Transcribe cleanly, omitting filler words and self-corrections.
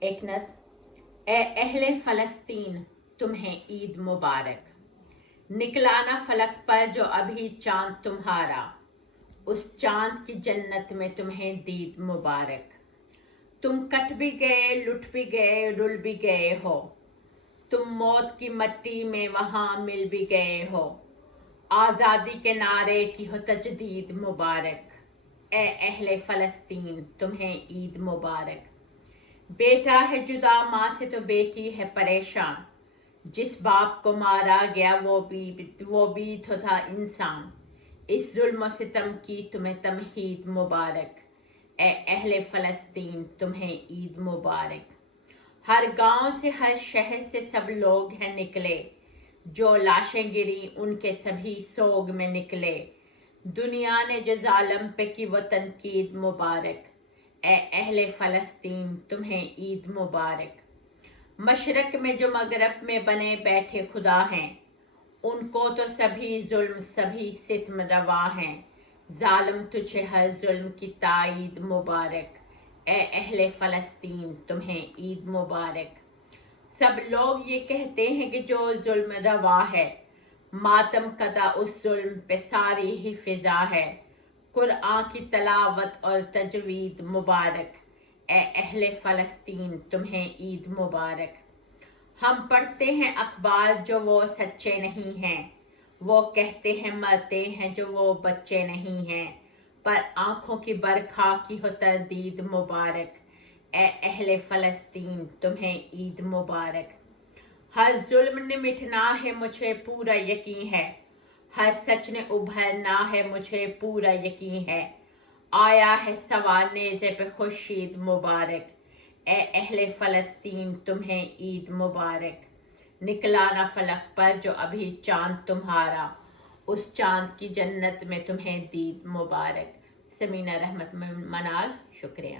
ایک نظم۔ اے اہل فلسطین تمہیں عید مبارک، نکلانا فلک پر جو ابھی چاند تمہارا، اس چاند کی جنت میں تمہیں دید مبارک۔ تم کٹ بھی گئے، لٹ بھی گئے، رل بھی گئے ہو، تم موت کی مٹی میں وہاں مل بھی گئے ہو، آزادی کے نعرے کی ہو تجدید مبارک۔ اے اہل فلسطین تمہیں عید مبارک۔ بیٹا ہے جدا ماں سے تو بیٹی ہے پریشان، جس باپ کو مارا گیا وہ بھی تو تھا انسان، اس ظلم و ستم کی تمہیں تمہید مبارک۔ اے اہل فلسطین تمہیں عید مبارک۔ ہر گاؤں سے ہر شہر سے سب لوگ ہیں نکلے، جو لاشیں گری ان کے سبھی سوگ میں نکلے، دنیا نے جو ظالم پہ کی وہ تنقید مبارک۔ اے اہل فلسطین تمہیں عید مبارک۔ مشرق میں جو مغرب میں بنے بیٹھے خدا ہیں، ان کو تو سبھی ظلم سبھی ستم روا ہیں، ظالم تجھے ہر ظلم کی تائید مبارک۔ اے اہل فلسطین تمہیں عید مبارک۔ سب لوگ یہ کہتے ہیں کہ جو ظلم روا ہے، ماتم کدا اس ظلم پہ ساری ہی فضا ہے، قرآن کی تلاوت اور تجوید مبارک۔ اے اہل فلسطین تمہیں عید مبارک۔ ہم پڑھتے ہیں اخبار جو وہ سچے نہیں ہیں، وہ کہتے ہیں مرتے ہیں جو وہ بچے نہیں ہیں، پر آنکھوں کی برکھا کی ہو تردید مبارک۔ اے اہل فلسطین تمہیں عید مبارک۔ ہر ظلم نے مٹنا ہے مجھے پورا یقین ہے، ہر سچ نے ابھرنا ہے مجھے پورا یقین ہے، آیا ہے سوا نیزے پہ خورشید مبارک۔ اے اہل فلسطین تمہیں عید مبارک۔ نکلانا فلک پر جو ابھی چاند تمہارا، اس چاند کی جنت میں تمہیں دید مبارک۔ سمینہ رحمت منال، شکریہ۔